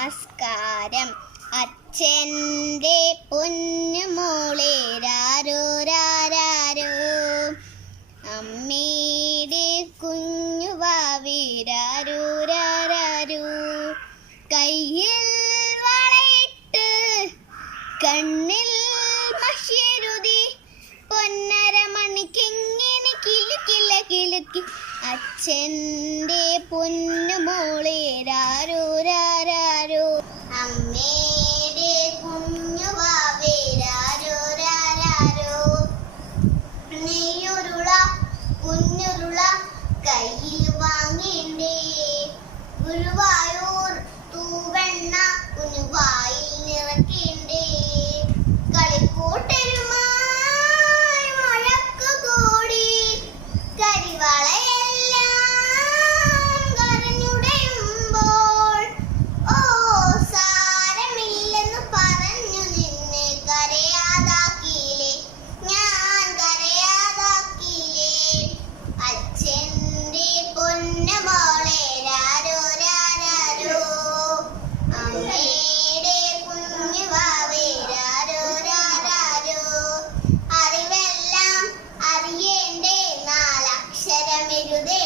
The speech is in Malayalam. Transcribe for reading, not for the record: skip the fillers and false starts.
നമസ്കാരം. അച്ഛൻ്റെ പൊന്നുമോളെ രാരോ രാരോ, അമ്മയുടെ കുഞ്ഞുവാവേ രാരോ രാരോ. കയ്യിൽ വളയിട്ട് കണ്ണിൽ മഷിയെഴുതി പൊന്നര മണിക്കെങ്ങനെ കിലുക്കില്ല കിലുക്കി അച്ഛൻ്റെ പൊന്നുമോളെ രാരോ രാരോ. അമ്മയുടെ കുഞ്ഞുവാവേ രാരോ രാരോ. നെയ്യുരുള കുഞ്ഞുരുള കയ്യിൽ വാങ്ങേണ്ടേ, ഗുരുവായൂർ തൂവെണ്ണ കുഞ്ഞുവായിൽ നിറക്കേണ്ടേ. കളിക്കൂട്ടരുമായി മുഴക്കു കൂടി കരിവളയെല്ലാം കരഞ്ഞുടയുമ്പോൾ, ഓ സാരമില്ലെന്നു പറഞ്ഞു നിന്നെ കരയാതാക്കിയില്ലേ, ഞാൻ കരയാതാക്കിയില്ലേ. അച്ഛൻ്റെ പൊന്നുമോളെ രാരോ രാരോ, അമ്മയുടെ കുഞ്ഞുവാവേ രാരോ രാരോ. അറിവെല്ലാം അറിയേണ്ടേ, നാലക്ഷരമെഴുതേ